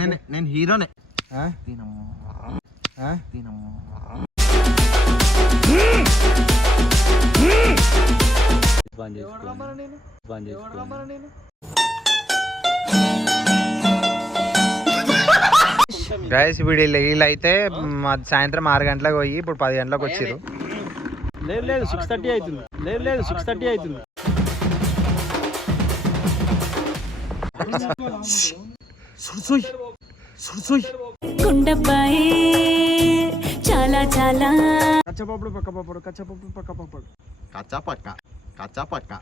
నేను నేను హీరోనే. గైస్ ఇప్పుడు వీళ్ళు వీళ్ళు అయితే మా సాయంత్రం ఆరు గంటలకు పోయి ఇప్పుడు పది గంటలకు వచ్చిర్రు. లేదు లేదు సిక్స్ థర్టీ అవుతుంది. లేదు లేదు సిక్స్ థర్టీ అవుతుంది. గుండెపై చాలా చాలా కచ్చపప్పుడు పక్క పప్పుడు కచ్చపప్పుడు పక్క పప్పుడు కచ్చా పక్క కచ్చా పక్క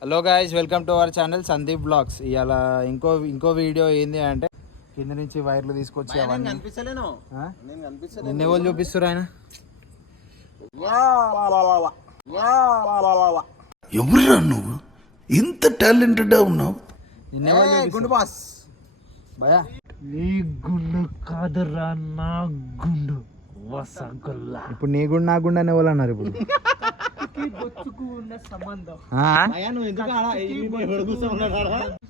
hello guys welcome to our channel Sandeep vlogs ఇవాళ ఇంకో ఇంకో వీడియో ఏంది అంటే కింద నుంచి వైర్లు తీసుకొచ్చి నేను అవన్నీ నిన్న ఎవరు చూపిస్తారు ఆయన. ఎవరురా నువ్వు? ఇంత టాలెంటెడ్ ఉన్నావు. ఎవరు గుండు బాస్. భయా. నీ గుండు కాదురా నా గుండు. వసగుల్లా ఇప్పుడు నీ గుండె నా గుండె అని ఎవరు అన్నారు ఇప్పుడు. ఆ?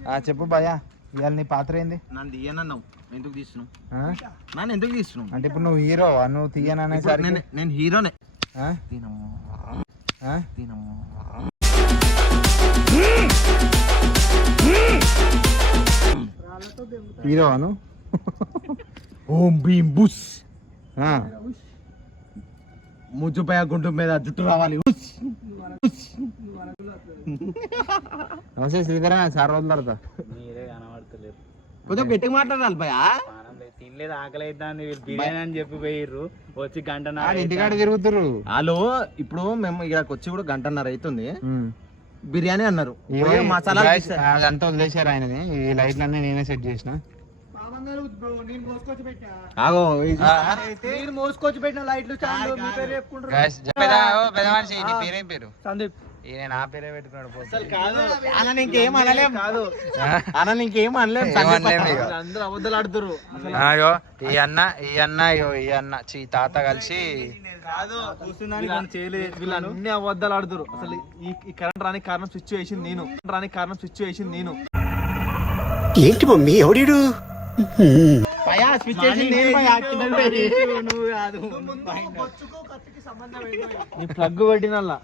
ఆ, చెప్పు భయా. ఇవాళ నీ పాత్ర ఏంది? నన్ను తీయనన్నావు. ఎందుకు తీస్తున్నావు? నన్ను ఎందుకు తీస్తున్నావు? అంటే ఇప్పుడు నువ్వు హీరో నువ్వు తీయననేసరికి నేను నేను హీరోనే? ఆ? హీరో అను ఓం భీమ్ బుస్. ముజ్జుపై గుంటు మీద జుట్టు రావాలి. నమస్తే శ్రీధర సార్ రోజుల తర్వాత. కొంచెం గట్టిగా మాట్లాడాలి భయా తినలేదు ఆకలి అవుతుంది వీళ్ళు బిర్యానీ అని చెప్పి పోయిర్రు. వచ్చి గంట ఆడ ఇంటికాడ తిరుగుతురు వాళ్ళు ఇప్పుడు మేము ఇక్కడికి వచ్చి కూడా గంటన్నర అవుతుంది. బిర్యానీ అన్నారు. మసాలా అదంతా వదిలేశారు ఆయనది ఈ లైట్లు అన్ని నేనే సెట్ చేసిన. మోసుకొచ్చి పెట్టిన లైట్లు చాలు మీ పేరు చెప్పుకుంటారు. పేరేం పేరు? సందీప్. ఈయన నా పేరే పెట్టుకున్నాడు. కాదు. అన్న ఇంకేం అనలేం. కాదు. ఆ? అన్న ఇంకేం అనలేం. ఏమనలేం ఇక. అందరూ అబద్ధాలు ఆడుతురు అయ్యో ఈ అన్న ఈ అన్న అయ్యో ఈ అన్న చీ తాత కలిసి చేయలేదు వీళ్ళు అన్ని అబద్ధాలు ఆడుతురు అసలు ఈ కరెంట్ రానికి కారణం స్విచ్ వేసింది నేను. రానికి కారణం స్విచ్ వేసింది నేను. ఏంటి మమ్మీ? పయా స్విచ్ చేసింది. నీ ప్లగ్ పెట్టినల్లా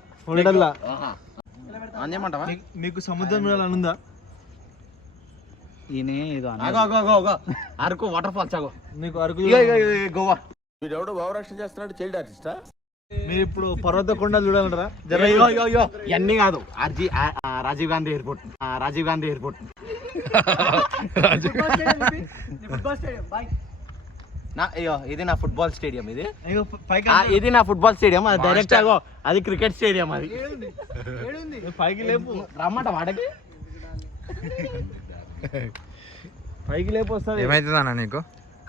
చేయమంటావా మీకు సముద్రం చూడాలని ఉందా ఈయన ఏదో ఆగో ఆగో ఆగో ఆగో. అరకు వాటర్ ఫాల్స్ మీకు అరకు గోవా. వీడెవడో భావరక్షణ చేస్తున్నాడు చైల్డ్ ఆర్టిస్టా? మీరు ఇప్పుడు పర్వత కొండలు ఇగో ఇవన్నీ కాదు. ఆర్జీ ఆ, రాజీవ్ గాంధీ ఎయిర్పోర్ట్. రాజీవ్ గాంధీ ఎయిర్పోర్ట్. నా అయ్యో ఇది నా ఫుట్బాల్ స్టేడియం ఇది. ఇది నా ఫుట్బాల్ స్టేడియం అది డైరెక్ట్ ఆగో అది క్రికెట్ స్టేడియం అది. పైకి లేపు. రమ్మంట వాడకి. పైకి లేపు వస్తుంది. ఏమైతుంది అన్న నీకు?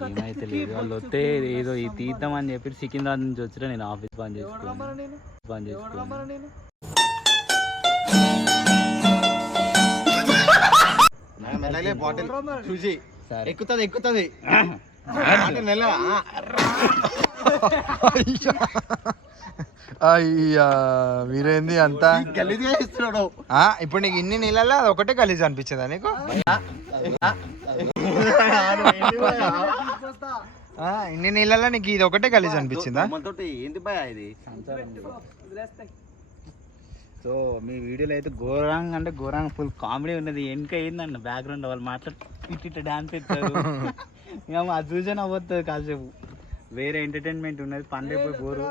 ఏమైతే లేదు వాళ్ళు వస్తే ఏదో ఈ తీద్దాం అని చెప్పి సికింద్రాబాద్ నుంచి వచ్చిన నేను ఆఫీస్ బంద్ చేసుకున్నాను. బంద్ చేసుకున్నాను. మెల్లలే బాటిల్ చూసి. సరే. ఎక్కుతుంది ఎక్కుతుంది. అయ్యా. మీరేంది అంతా? గలీజ్గా ఇస్తున్నాడు ఆ, ఇప్పుడు నీకు ఇన్ని నీళ్ళల్లో అది ఒకటే కలిసి అనిపించదా నీకు? ఆ, ఇన్ని నీళ్ళల్లో నీకు ఇది ఒకటే కలిసి అనిపించిందా? ఏంటి ఇది? సో మీ వీడియోలో అయితే ఘోరంగా అంటే ఘోరంగా ఫుల్ కామెడీ ఉన్నది. వెనక ఏందన్న బ్యాక్గ్రౌండ్ వాళ్ళు మాట్లాడి ఇట్ ఇట్లా డాన్స్ ఇస్తారు మేము అది చూసే నవ్వుతుంది కాసేపు. వేరే ఎంటర్టైన్మెంట్ ఉన్నది పండే పోయి బోరు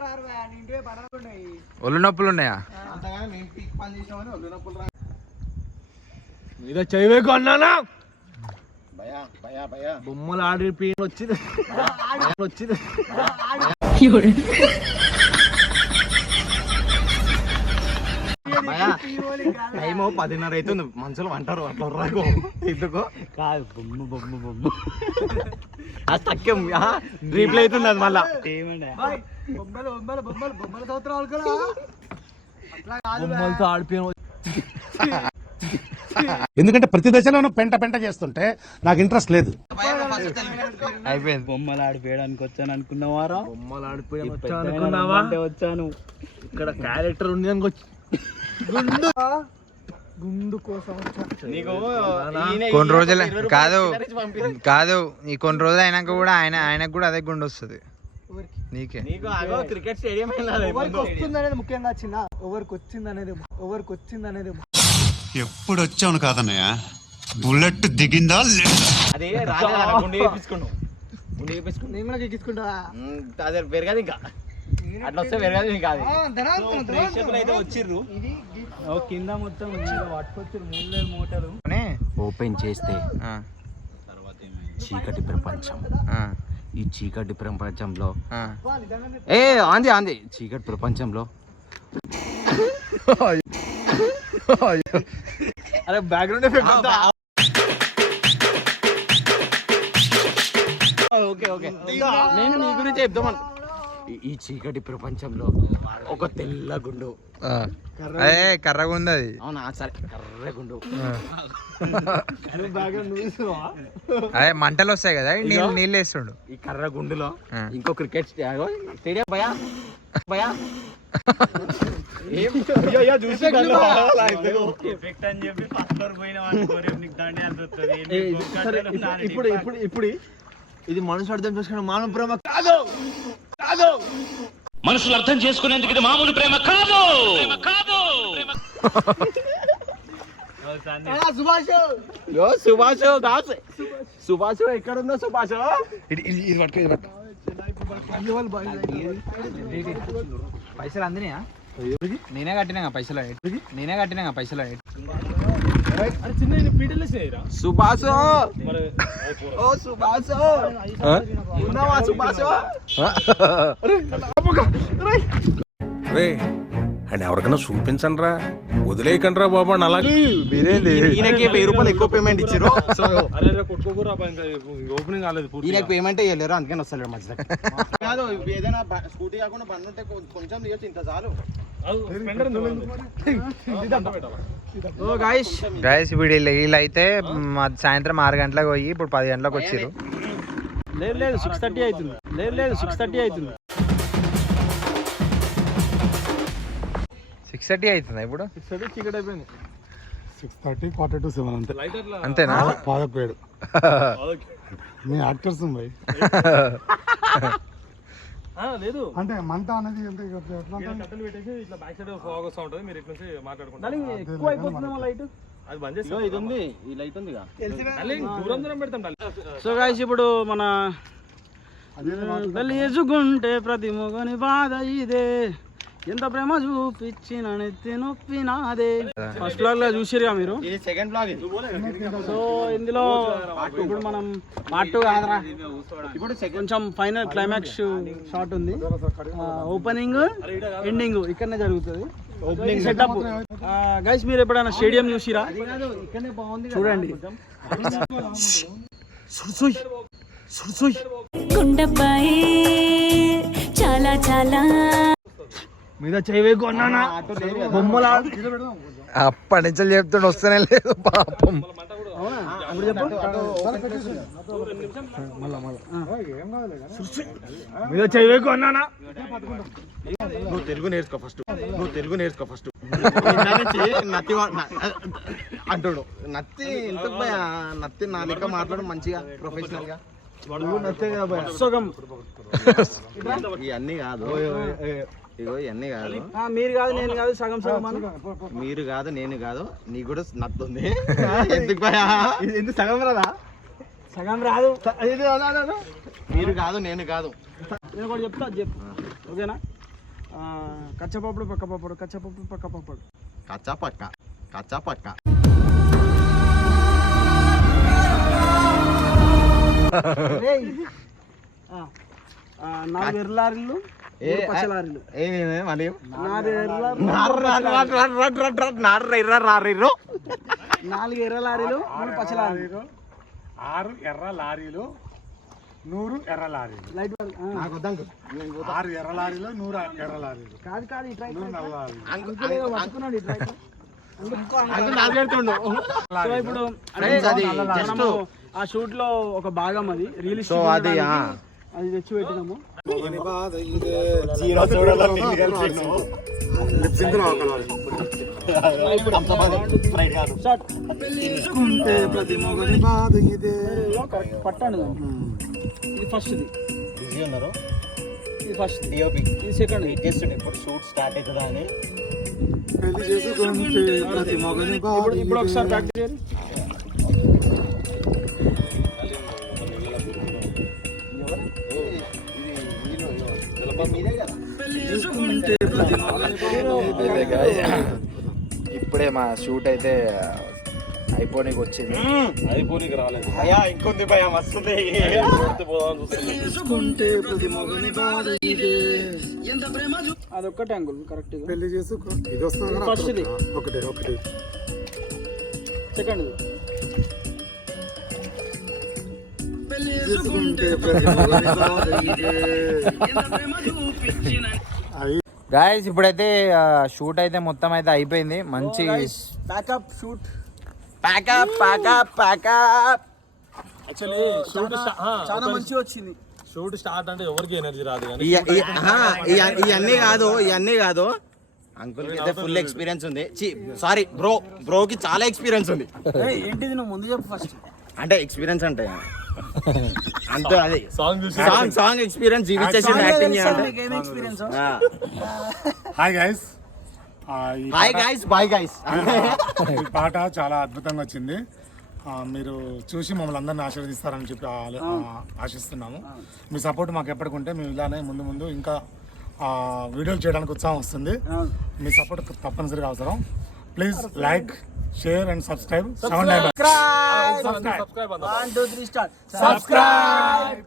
ఒళ్ళు నొప్పులు ఉన్నాయా? అంతగానే మేము పీక్ పని చేసామని వదిలినప్పుడు రా ఇదో చేయవేకు అన్నానా భయ భయ భయ బొమ్మలు ఆడి పీన వచ్చింది వచ్చింది భయ టైం పదిన్నర అవుతుంది. మనుషులు అంటారు అట్లా రాకు ఎందుకో? కాదు బొమ్మ బొమ్మ బొమ్మ. ఆ అవుతుంది అది మళ్ళా. బొమ్మలతో ఆడిపోయిన. ఎందుకంటే ప్రతి దశలోనూ పెంట పెంట చేస్తుంటే నాకు ఇంట్రెస్ట్ లేదు. అయిపోయింది. బొమ్మలు ఆడిపోయడానికి వచ్చాను అనుకున్నవారా? బొమ్మలు ఆడిపోయి పెద్ద అనుకున్నావా? అంటే వచ్చాను. ఇక్కడ క్యారెక్టర్ ఉంది అనుకోవచ్చు గుండు. గుండు కోసం కొన్ని రోజులు. కాదు. కాదు. ఈ కొన్ని రోజులు అయినాక కూడా ఆయన ఆయనకు కూడా అదే గుండె వస్తుంది. నీకే. నీకు అగో క్రికెట్ స్టేడియం వెళ్ళాలి ఎవరికి వస్తుంది అనేది ముఖ్యంగా చిన్న. ఎవరికి వచ్చింది అనేది ఎవరికి వచ్చింది అనేది ఎప్పుడు వచ్చాను కాదన్నయ్య? బుల్లెట్ దిగిందా లేదా? అదే రాజా గుండె వేపించుకున్నావు గుండె వేపించుకున్నావు నేను కూడా గెక్కించుకుంటా అదే పెరగదు ఇంకా. అట్లా వస్తే పెరగదు ప్రేక్షకులు అయితే వచ్చిర్రు. ఓ కింద మొత్తం పట్టుకొచ్చారు మూడు మూటలు ఓపెన్ చేస్తే ఆ, చీకటి ప్రపంచం. ఆ, ఈ చీకటి ప్రపంచంలో ఆ. ఏ ఆంది ఆంది. చీకటి ప్రపంచంలో అరే బ్యాక్గ్రౌండ్ ఎఫెక్ట్ ఓకే ఓకే. నేను నీ గురించి చెప్దామను. ఈ- ఈ చీకటి ప్రపంచంలో ఒక తెల్ల గుండు. ఆ. అదే కర్రగా ఉంది అది. అవునా? సరే కర్ర గుండు. అదే మంటలు వస్తాయి కదా నీళ్ళు నీళ్ళు వేస్తుండు. ఈ కర్ర గుండులో. ఇంకో క్రికెట్ స్టేడియం భయా భయా ఇప్పుడు ఇప్పుడు ఇప్పుడు ఇది మనుషులు అర్థం చేసుకున్న మానవ ప్రేమ కాదు. కాదు. మనుషులు అర్థం చేసుకునేందుకు ఇది మామూలు ప్రేమ కాదు. యో సుభాష్ దాస్. సుభాష్ ఎక్కడ ఉందో సుభాష్? పైసలు అందినాయా? నేనే కట్టినా పైసలు. నేనే కట్టినా పైసలు. సుభాష్. ఓ సుభాష్. ఉన్నావా సుభాష్? రే. అని ఎవరికైనా చూపించండి రా వదిలేయకండి రా బాబా అని అలాగే. ఈయనకి వెయ్యి రూపాయలు ఎక్కువ పేమెంట్ ఇచ్చారు సో ఓపెనింగ్ కాలేదు ఈయనకి పేమెంట్ ఇవ్వలేరు అందుకని వస్తలేరు మధ్యలో. కాదు ఏదైనా స్కూటీ కాకుండా బండి ఉంటే కొంచెం దిగచ్చు ఇంత చాలు. ఓ గాయస్ ఇప్పుడు వీళ్ళు అయితే మ- సాయంత్రం ఆరు గంటలకు పోయి ఇప్పుడు పది గంటలకు వచ్చారు లేదు లేదు సిక్స్ థర్టీ అవుతుంది. లేదు లేదు సిక్స్ థర్టీ అవుతుంది. సిక్స్ థర్టీ అవుతుందా ఇప్పుడు? సిక్స్ థర్టీ చీకటి అయిపోయింది. Six thirty quarter to seven అంతే. అంతేనా? పాదకు వేడు మీ యాక్టర్స్ ఉన్నాయి లేదు. అంటే మంట అనేది కట్టెలు పెట్టేసి ఇట్లా బ్యాక్ సైడ్ ఫోగ్ వస్తూ ఉంటుంది మీరు ఇట్లా నుంచి మాట్లాడుకుంటారు. ఎక్కువ అయిపోతుందేమో లైట్? అది బంద్ చేసి ఇది ఉంది. ఈ లైట్ ఉంది దూరం దూరం పెడతాం సో గాయస్ ఇప్పుడు మన తెలియజుకుంటే ప్రతి మొగని బాధ ఇదే. ఎంత ప్రేమ చూపించిన నెత్తి నొప్పి నాదే ఫస్ట్ బ్లాగ్లో చూసిరుగా మీరు? ఇది సెకండ్ బ్లాగ్ సో ఇందులో ఇప్పుడు మనం పార్ట్ టూ కాదరా. ఇప్పుడు కొంచెం ఫైనల్ క్లైమాక్స్ షాట్ ఉంది. ఓపెనింగ్ ఎండింగ్ ఇక్కడనే జరుగుతుంది. ఓపెనింగ్ సెటప్ గైస్ మీరు ఎప్పుడైనా స్టేడియం చూసిరా? చూడండి. సుర్సుయ్ సుర్సుయ్ చాలా చాలా. మీద చేయవేకు అన్నానా? బొమ్మలా? అప్పటి నుంచి చెప్తుండే వస్తూనే లేదు పాపం. మీద చేయవేకు అన్నానా? నువ్వు తెలుగు నేర్చుకో ఫస్ట్. నువ్వు తెలుగు నేర్చుకో ఫస్ట్. నత్తి అంటాడు. నత్తి ఎంత నత్తి నా లెక్క మాట్లాడు మంచిగా ప్రొఫెషనల్గా. ఇవన్నీ కాదు. ఇగో ఇవన్నీ కాదు. ఆ, మీరు కాదు నేను కాదు సగం సగం అని మీరు కాదు నేను కాదు. నీకు కూడా నత్తుంది. ఎందుకు ఎందుకు సగం రాదా? సగం రాదు. మీరు కాదు నేను కాదు. నేను ఒకటి చెప్తా అది చెప్పు. ఓకేనా? కచ్చపప్పుడు పక్క పప్పుడు కచ్చపప్పుడు పక్క పప్పుడు కచ్చా పక్క కచ్చా పక్క ఆ, ఆ, నాలుగు ఎర్ర నాలుగు ఎర్ర నాలుగు ఎర్ర లారీలు మూడు పచ్చ లారీలు ఆరు ఎర్ర లారీలు నూరు ఎర్ర లారీలు లైట్ ఆరు ఎర్ర లారీలు నూరు ఎర్ర లారీలు కాదు కాదు ఇట్లా ఇప్పుడు ఆ షూట్లో ఒక భాగం అది రీల్ సో అది ఆ. అది తెచ్చి పెట్టినాము పట్టండి దాన్ని. ఇది ఫస్ట్ ఇది ఇది ఫస్ట్ ఇది సెకండ్ ఇప్పుడు షూట్ స్టార్ట్ అవుతుందా అని ఇప్పుడు ఇప్పుడు ఒకసారి ప్రాక్టీస్ చేయాలి ఇప్పుడే మా షూట్ అయితే అయిపోనికి వచ్చింది. అయ్యా ఇంకొంది భయ మస్తుంది అదొక్కటే అంగుల్ కరెక్ట్ పెళ్ళి చేసుకో. ఇది వస్తుంది ఒకటి ఒకటి. సెకండ్ ఇది గాయస్ ఇప్పుడైతే షూట్ అయితే మొత్తం అయితే అయిపోయింది. మంచి backup shoot pack up pack up pack up actually shoot చాలా మంచిగా వచ్చింది. షూట్ స్టార్ట్ అంటే ఎవరికి ఎనర్జీ రాదు ఇవన్నీ కాదు ఇవన్నీ కాదు. అంకుల్ అయితే ఫుల్ ఎక్స్పీరియన్స్ ఉంది. సారీ బ్రో బ్రోకి చాలా ఎక్స్పీరియన్స్ ఉంది. ఏంటిది నువ్వు ముందు చెప్పు ఫస్ట్ అంటే ఎక్స్పీరియన్స్ అంటే అంతే అది. సాంగ్ చూసి song song experience జీవించేసి acting hi guys bye guys bye guys ఈ పాట చాలా అద్భుతంగా వచ్చింది. ఆ, మీరు చూసి మమ్మల్ని అందరిని ఆశీర్వదిస్తారని చెప్పి ఆశిస్తున్నాము. మీ సపోర్ట్ మాకు ఎప్పటికుంటే మేము ఇలానే ముందు ముందు ఇంకా ఆ, వీడియోలు చేయడానికి ఉత్సాహం వస్తుంది. మీ సపోర్ట్ తప్పనిసరిగా అవసరం. Please like share and subscribe seven subscribe one two three start subscribe